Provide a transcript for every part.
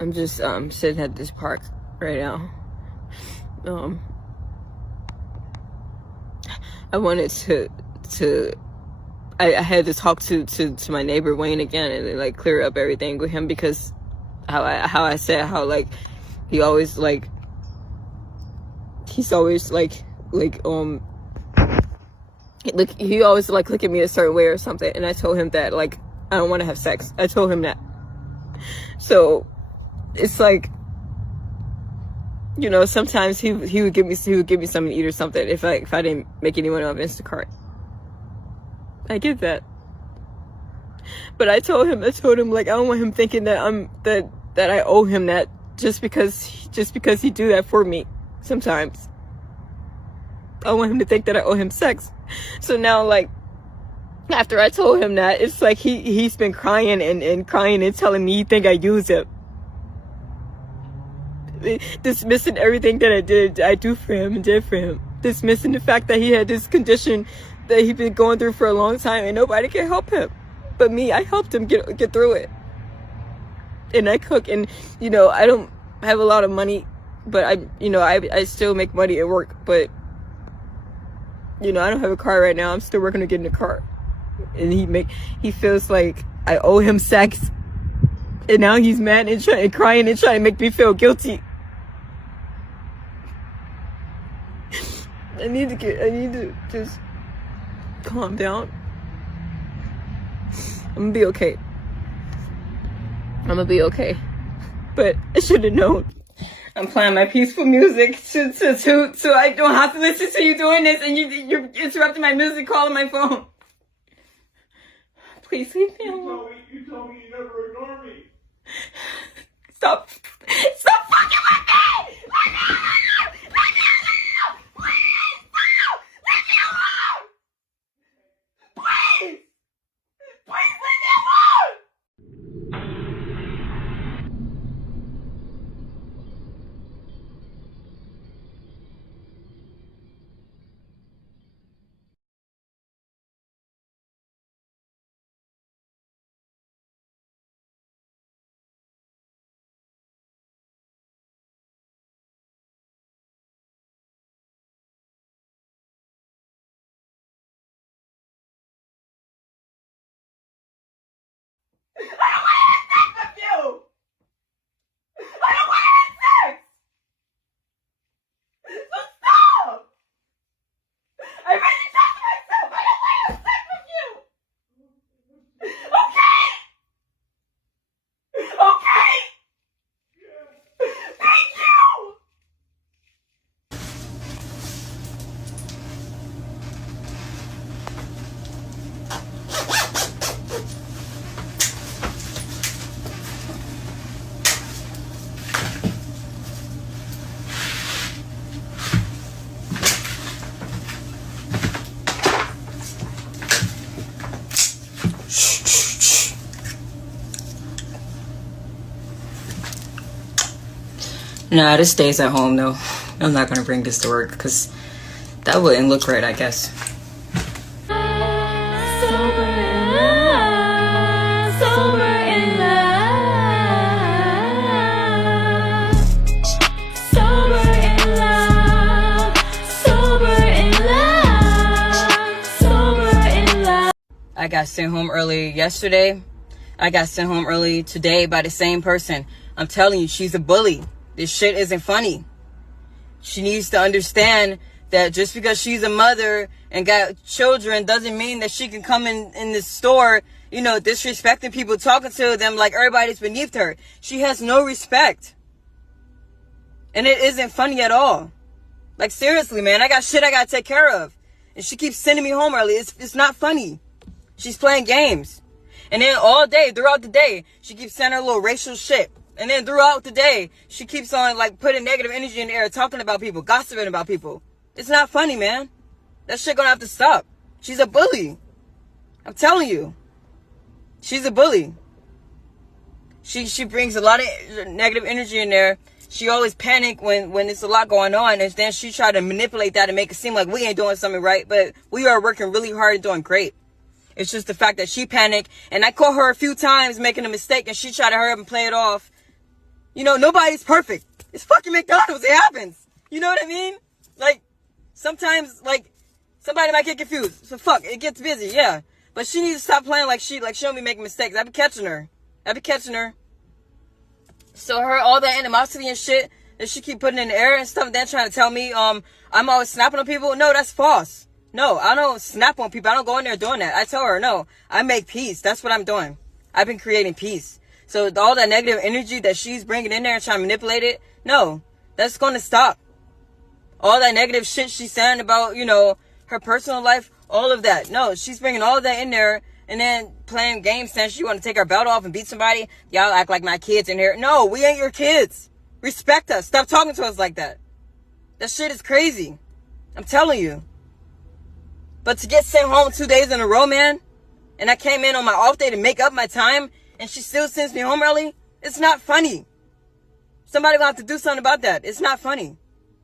I'm just sitting at this park right now. I wanted I had to talk to my neighbor Wayne again and like clear up everything with him, because how I said how like he's always like he always like look at me a certain way or something, and I told him that like I don't want to have sex. I told him that. So it's like, you know, sometimes he would give me something to eat or something if I didn't make anyone on Instacart. I get that, but I told him like I don't want him thinking that that I owe him that just because he do that for me. Sometimes I want him to think that I owe him sex. So now, like, after I told him that, it's like he's been crying and crying and telling me he think I use him, dismissing everything that I do for him and did for him, dismissing the fact that he had this condition that he'd been going through for a long time and nobody can help him but me. I helped him get through it, and I cook, and you know, I don't have a lot of money, but I still make money at work, but you know, I don't have a car right now. I'm still working to get in a car, and he feels like I owe him sex, and now he's mad and crying and trying to make me feel guilty. I need to just calm down. I'm gonna be okay. But I should have known. I'm playing my peaceful music so I don't have to listen to you doing this, and you're interrupting my music, calling my phone. Please leave me alone. You told me you never ignore me. Stop fucking with me! Leave me alone! Leave me alone! Please! Leave me alone! Please! Please leave me alone! I don't want to have sex with you! I don't want to have sex! So stop! I really trust myself! I don't want to have sex with you! Okay? Okay? Thank you! Nah, this stays at home though. I'm not gonna bring this to work because that wouldn't look right, I guess. I got sent home early yesterday. I got sent home early today by the same person. I'm telling you, she's a bully. This shit isn't funny. She needs to understand that just because she's a mother and got children doesn't mean that she can come in this store, you know, disrespecting people, talking to them like everybody's beneath her. She has no respect. And it isn't funny at all. Like, seriously, man, I got shit I gotta take care of. And she keeps sending me home early. It's not funny. She's playing games. And then all day, throughout the day, she keeps sending her little racial shit. And then throughout the day, she keeps on, like, putting negative energy in the air, talking about people, gossiping about people. It's not funny, man. That shit gonna have to stop. She's a bully. I'm telling you. She's a bully. She brings a lot of negative energy in there. She always panic when it's a lot going on. And then she try to manipulate that and make it seem like we ain't doing something right. But we are working really hard and doing great. It's just the fact that she panicked. And I caught her a few times making a mistake. And she tried to hurry up and play it off. You know, nobody's perfect. It's fucking McDonald's. It happens. You know what I mean? Like, sometimes, like, somebody might get confused. So fuck, it gets busy, yeah. But she needs to stop playing like she don't be making mistakes. I be catching her. So all that animosity and shit that she keep putting in the air and stuff, then trying to tell me, I'm always snapping on people. No, that's false. No, I don't snap on people. I don't go in there doing that. I tell her, no, I make peace. That's what I'm doing. I've been creating peace. So all that negative energy that she's bringing in there and trying to manipulate it, no, that's going to stop. All that negative shit she's saying about, you know, her personal life, all of that. No, she's bringing all of that in there and then playing games saying she want to take her belt off and beat somebody. Y'all act like my kids in here. No, we ain't your kids. Respect us. Stop talking to us like that. That shit is crazy. I'm telling you. But to get sent home 2 days in a row, man, and I came in on my off day to make up my time, and she still sends me home early, it's not funny. Somebody will have to do something about that. It's not funny.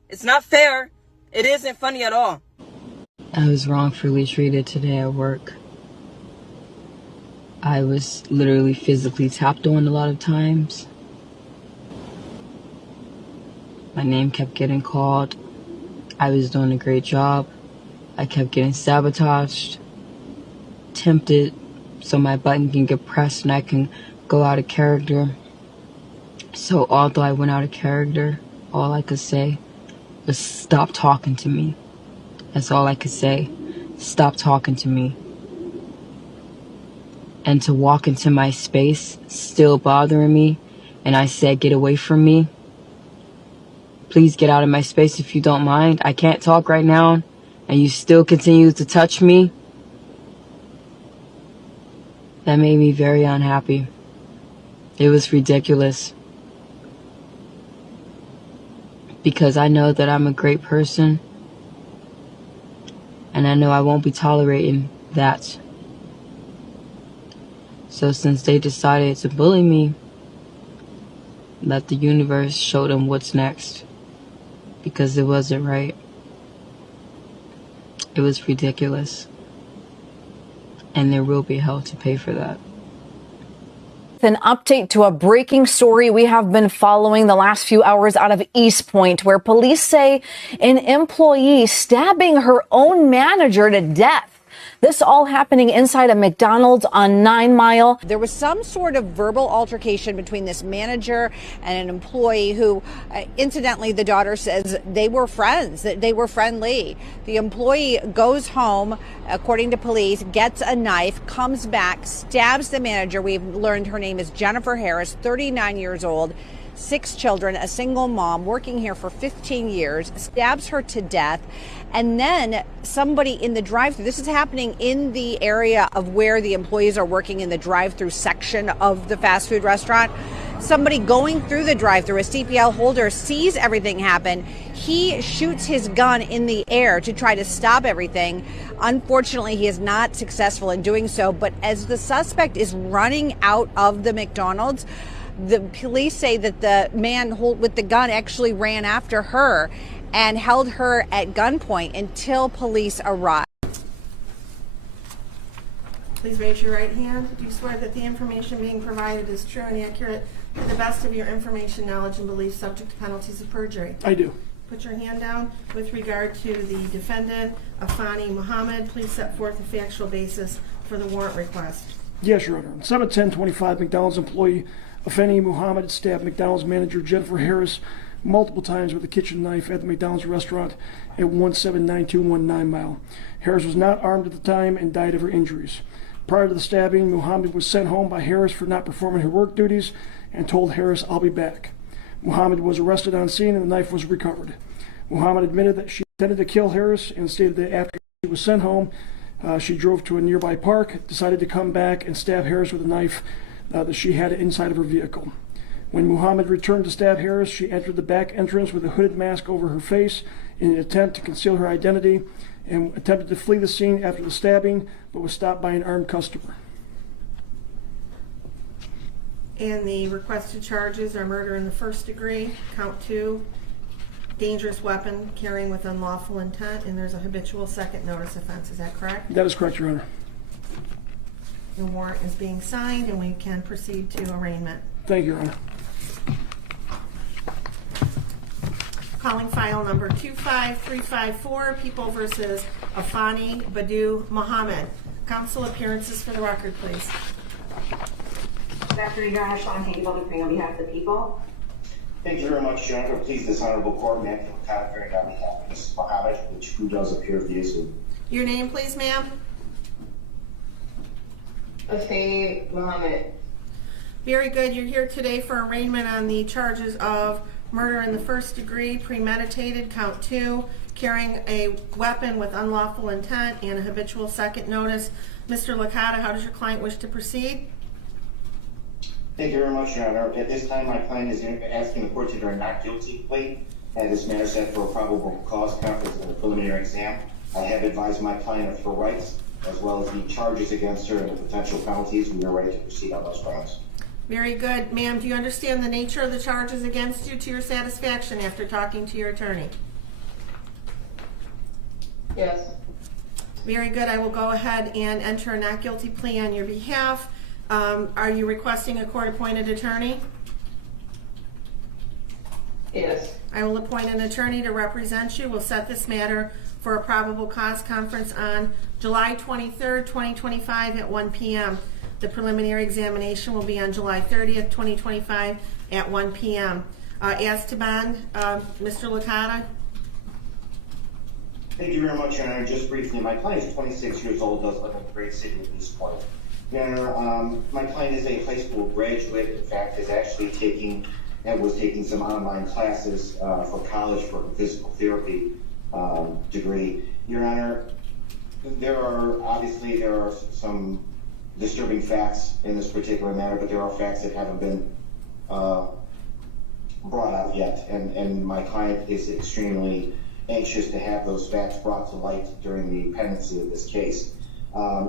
It's not fair. It isn't funny at all. I was wrongfully treated today at work. I was literally physically tapped on a lot of times. My name kept getting called. I was doing a great job. I kept getting sabotaged, tempted, so my button can get pressed and I can go out of character. So although I went out of character, all I could say was stop talking to me. That's all I could say. Stop talking to me. And to walk into my space, still bothering me, and I said, get away from me. Please get out of my space if you don't mind. I can't talk right now, and you still continue to touch me. That made me very unhappy. It was ridiculous. Because I know that I'm a great person, and I know I won't be tolerating that. So since they decided to bully me, let the universe show them what's next. Because it wasn't right. It was ridiculous. And there will be hell to pay for that. An update to a breaking story we have been following the last few hours out of East Point, where police say an employee stabbing her own manager to death. This all happening inside a McDonald's on 9 Mile. There was some sort of verbal altercation between this manager and an employee who, incidentally, the daughter says they were friends, that they were friendly. The employee goes home, according to police, gets a knife, comes back, stabs the manager. We've learned her name is Jennifer Harris, 39 years old. 6 children, a single mom, working here for 15 years, stabs her to death. And then somebody in the drive-thru, this is happening in the area of where the employees are working in the drive-thru section of the fast food restaurant. Somebody going through the drive-thru, a CPL holder, sees everything happen. He shoots his gun in the air to try to stop everything. Unfortunately, he is not successful in doing so. But as the suspect is running out of the McDonald's, the police say that the man with the gun actually ran after her and held her at gunpoint until police arrived. Please raise your right hand. Do you swear that the information being provided is true and accurate to the best of your information, knowledge, and belief, subject to penalties of perjury? I do. Put your hand down. With regard to the defendant, Afeni Muhammad, please set forth a factual basis for the warrant request. Yes, Your Honor. On 7/10/25, McDonald's employee Afeni Muhammad stabbed McDonald's manager Jennifer Harris multiple times with a kitchen knife at the McDonald's restaurant at 17921 9 Mile. Harris was not armed at the time and died of her injuries. Prior to the stabbing, Muhammad was sent home by Harris for not performing her work duties and told Harris, "I'll be back." Muhammad was arrested on scene and the knife was recovered. Muhammad admitted that she intended to kill Harris and stated that after she was sent home, she drove to a nearby park, decided to come back and stab Harris with a knife that she had inside of her vehicle. When Muhammad returned to stab Harris, she entered the back entrance with a hooded mask over her face in an attempt to conceal her identity and attempted to flee the scene after the stabbing, but was stopped by an armed customer. And the requested charges are murder in the first degree, count 2, dangerous weapon carrying with unlawful intent, and there's a habitual second notice offense. Is that correct? That is correct, Your Honor. The warrant is being signed and we can proceed to arraignment. Thank you, Your Honor. Calling file number 25354, People versus Afeni, Badu, Mohammed. Council appearances for the record, please. Good afternoon, Your Honor. Sean Haney, public hearing on behalf of the people. Thank you very much, Your Honor. Please, this honorable court, may I feel confident on behalf of Mrs. Mohammed, who does appear to be issue. Your name, please, ma'am. Afeni Mohammed. Very good. You're here today for arraignment on the charges of murder in the first degree, premeditated, count 2, carrying a weapon with unlawful intent, and a habitual second notice. Mr. Licata, how does your client wish to proceed? Thank you very much, Your Honor. At this time, my client is asking the court to enter a not guilty plea, and this matter set for a probable cause conference and a preliminary exam. I have advised my client of her rights, as well as the charges against her and the potential penalties. We are ready to proceed on those grounds. Very good. Ma'am, do you understand the nature of the charges against you to your satisfaction after talking to your attorney? Yes. Very good. I will go ahead and enter a not guilty plea on your behalf. Are you requesting a court-appointed attorney? Yes. I will appoint an attorney to represent you. We'll set this matter for a probable cause conference on July 23rd, 2025 at 1 p.m. The preliminary examination will be on July 30th, 2025 at 1 p.m. As to bond, Mr. Licata. Thank you very much, Your Honor. Just briefly, my client is 26 years old, does live in a great city at this point. Your Honor, my client is a high school graduate. In fact, is actually was taking some online classes for college for a physical therapy degree. Your Honor, there are some disturbing facts in this particular matter, but there are facts that haven't been brought out yet, and my client is extremely anxious to have those facts brought to light during the pendency of this case.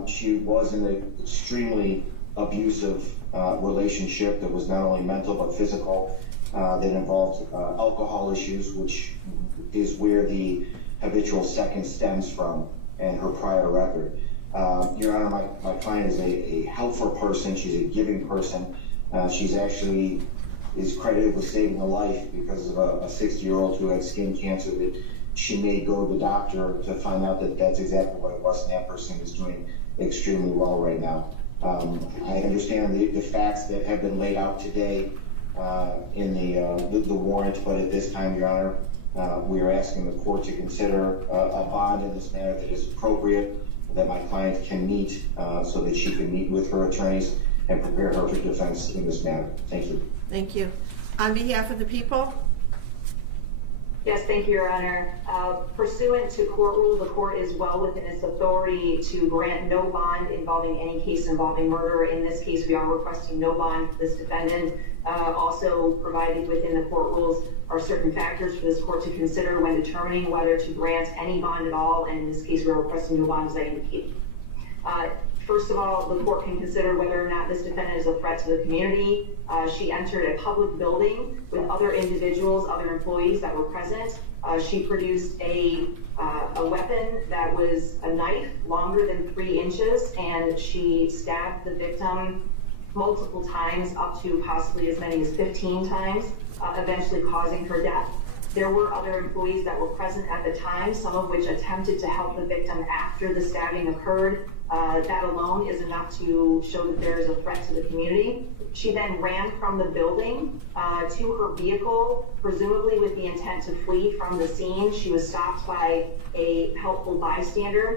She was in an extremely abusive relationship that was not only mental but physical, that involved alcohol issues, which is where the habitual second stems from, and her prior record. Your Honor, my client is a helpful person. She's a giving person. She's actually is credited with saving a life because of a 60-year-old who had skin cancer that she may go to the doctor to find out that that's exactly what it was, and that person is doing extremely well right now. I understand the facts that have been laid out today in the warrant, but at this time, Your Honor, we are asking the court to consider a bond in this matter that is appropriate, that my client can meet so that she can meet with her attorneys and prepare her for defense in this matter. Thank you. Thank you. On behalf of the people? Yes, thank you, Your Honor. Pursuant to court rule, the court is well within its authority to grant no bond involving any case involving murder. In this case, we are requesting no bond for this defendant. Also provided within the court rules are certain factors for this court to consider when determining whether to grant any bond at all, and in this case, we are requesting no bond as I indicated. First of all, the court can consider whether or not this defendant is a threat to the community. She entered a public building with other individuals, other employees that were present. She produced a weapon that was a knife longer than 3 inches, and she stabbed the victim multiple times, up to possibly as many as 15 times, eventually causing her death. There were other employees that were present at the time, some of which attempted to help the victim after the stabbing occurred. That alone is enough to show that there is a threat to the community. She then ran from the building to her vehicle, presumably with the intent to flee from the scene. She was stopped by a helpful bystander.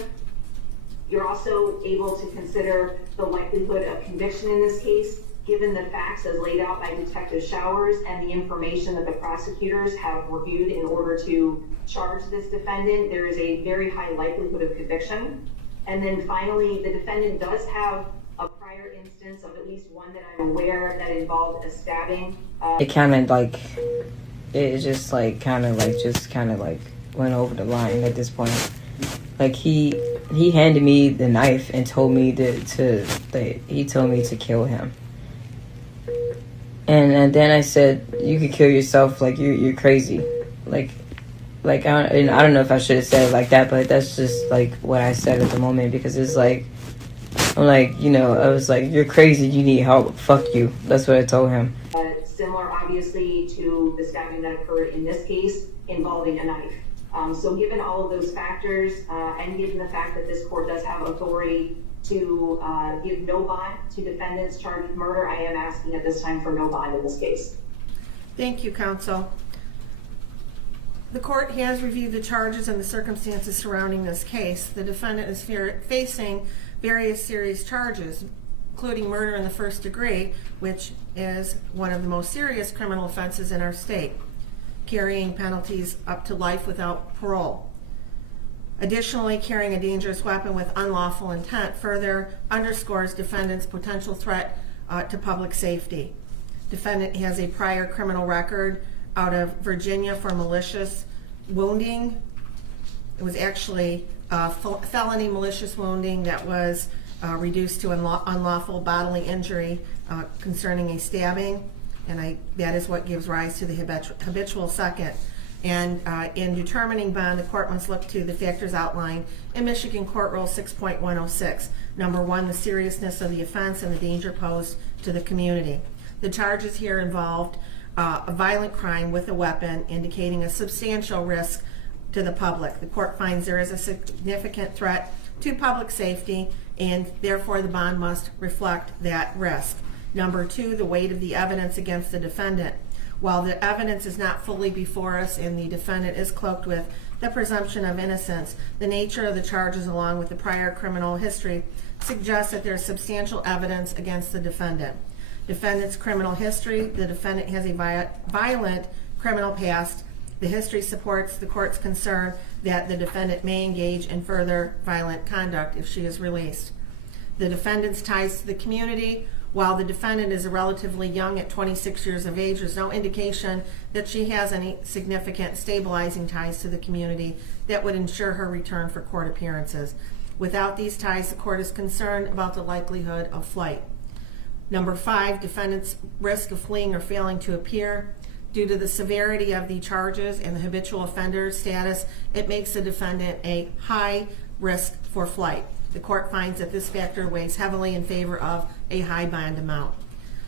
You're also able to consider the likelihood of conviction in this case, given the facts as laid out by Detective Showers and the information that the prosecutors have reviewed in order to charge this defendant. There is a very high likelihood of conviction. And then finally, the defendant does have a prior instance of at least one that I'm aware that involved a stabbing. It kind of like, it just like kind of like went over the line at this point. Like he handed me the knife and told me he told me to kill him. And then I said, you could kill yourself, like you're crazy. Like I don't know if I should have said it like that, but that's just like what I said at the moment, because it's like, I'm like, I was like, you're crazy, you need help, fuck you. That's what I told him. So similar, obviously, to the stabbing that occurred in this case involving a knife. So given all of those factors, and given the fact that this court does have authority to give no bond to defendants charged with murder, I am asking at this time for no bond in this case. Thank you, counsel. The court has reviewed the charges and the circumstances surrounding this case. The defendant is facing various serious charges, including murder in the first degree, which is one of the most serious criminal offenses in our state, carrying penalties up to life without parole. Additionally, carrying a dangerous weapon with unlawful intent further underscores defendant's potential threat to public safety. Defendant has a prior criminal record out of Virginia for malicious wounding. It was actually felony malicious wounding that was reduced to unlawful bodily injury concerning a stabbing, and that is what gives rise to the habitual second. And in determining bond, the court must look to the factors outlined in Michigan Court Rule 6.106. Number one, the seriousness of the offense and the danger posed to the community. The charges here involved a violent crime with a weapon, indicating a substantial risk to the public. The court finds there is a significant threat to public safety, and therefore the bond must reflect that risk. Number two, the weight of the evidence against the defendant. While the evidence is not fully before us and the defendant is cloaked with the presumption of innocence, the nature of the charges along with the prior criminal history suggests that there is substantial evidence against the defendant. Defendant's criminal history: the defendant has a violent criminal past. The history supports the court's concern that the defendant may engage in further violent conduct if she is released. The defendant's ties to the community: while the defendant is relatively young at 26 years of age, there's no indication that she has any significant stabilizing ties to the community that would ensure her return for court appearances. Without these ties, the court is concerned about the likelihood of flight. Number five, defendant's risk of fleeing or failing to appear. Due to the severity of the charges and the habitual offender status, it makes the defendant a high risk for flight. The court finds that this factor weighs heavily in favor of a high bond amount.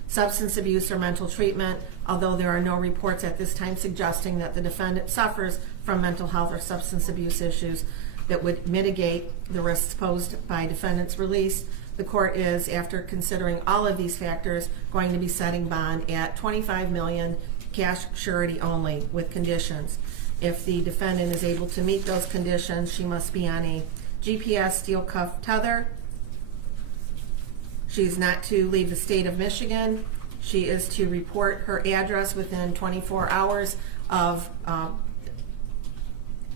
Substance abuse or mental treatment: although there are no reports at this time suggesting that the defendant suffers from mental health or substance abuse issues that would mitigate the risks posed by defendant's release, the court is, after considering all of these factors, going to be setting bond at $25 million, cash surety only, with conditions. If the defendant is able to meet those conditions, she must be on a GPS steel cuff tether. She is not to leave the state of Michigan. She is to report her address within 24 hours of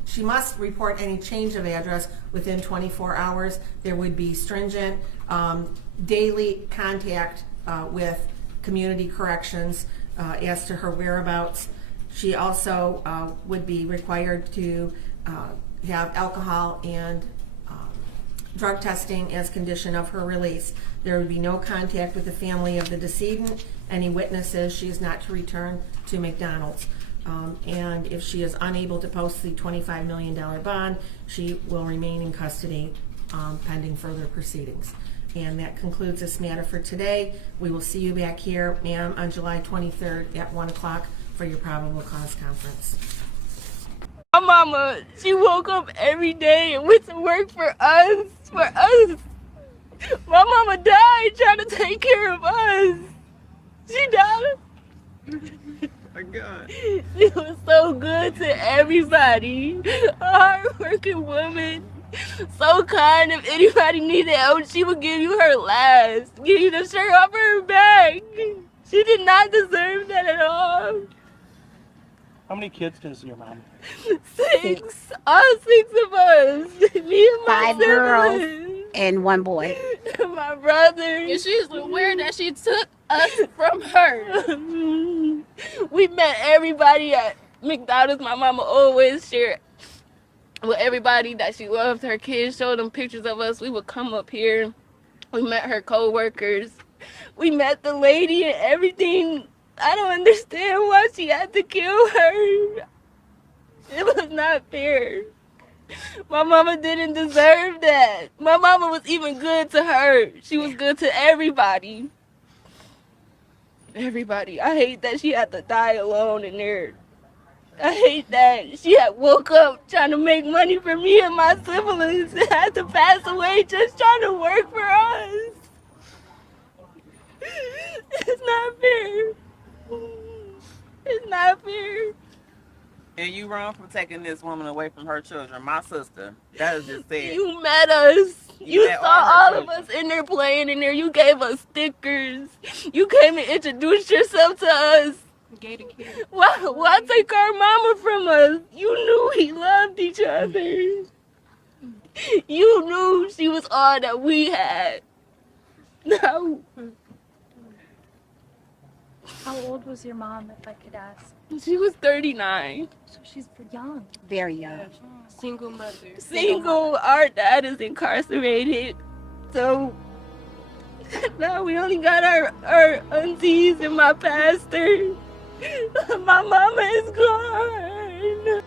she must report any change of address within 24 hours. There would be stringent daily contact with community corrections as to her whereabouts. She also would be required to have alcohol and drug testing as condition of her release. There would be no contact with the family of the decedent, any witnesses. She is not to return to McDonald's. And if she is unable to post the $25 million bond, she will remain in custody pending further proceedings. And that concludes this matter for today. We will see you back here, ma'am, on July 23rd at 1 o'clock for your probable cause conference. My mama, she woke up every day and went to work for us. My mama died trying to take care of us. She died. My God. She was so good to everybody. A hard-working woman. So kind. If anybody needed help, she would give you her last. Give you the shirt off her back. She did not deserve that at all. How many kids does your mom? 6. All 6 of us. Me and my 5 siblings. girls and 1 boy. My brother. And she's aware that she took us from her. We met everybody at McDonald's. My mama always shared with everybody that she loved her kids, showed them pictures of us. We would come up here. We met her co-workers. We met the lady and everything. I don't understand why she had to kill her. It was not fair. My mama didn't deserve that. My mama was even good to her. She was good to everybody. everybody. I hate that she had to die alone in there. I hate that she had woke up trying to make money for me and my siblings and had to pass away just trying to work for us. It's not fair. It's not fair. And you run from taking this woman away from her children. My sister, that is just said. You met us. You met saw all her all of us in there playing in there. You gave us stickers. You came and introduced yourself to us. Why take our mama from us? You knew we loved each other. You knew she was all that we had. No. How old was your mom, if I could ask? She was 39. So she's young. Very young. Single mother. Single. Our dad is incarcerated. So now we only got our aunties and my pastor. My mama is gone.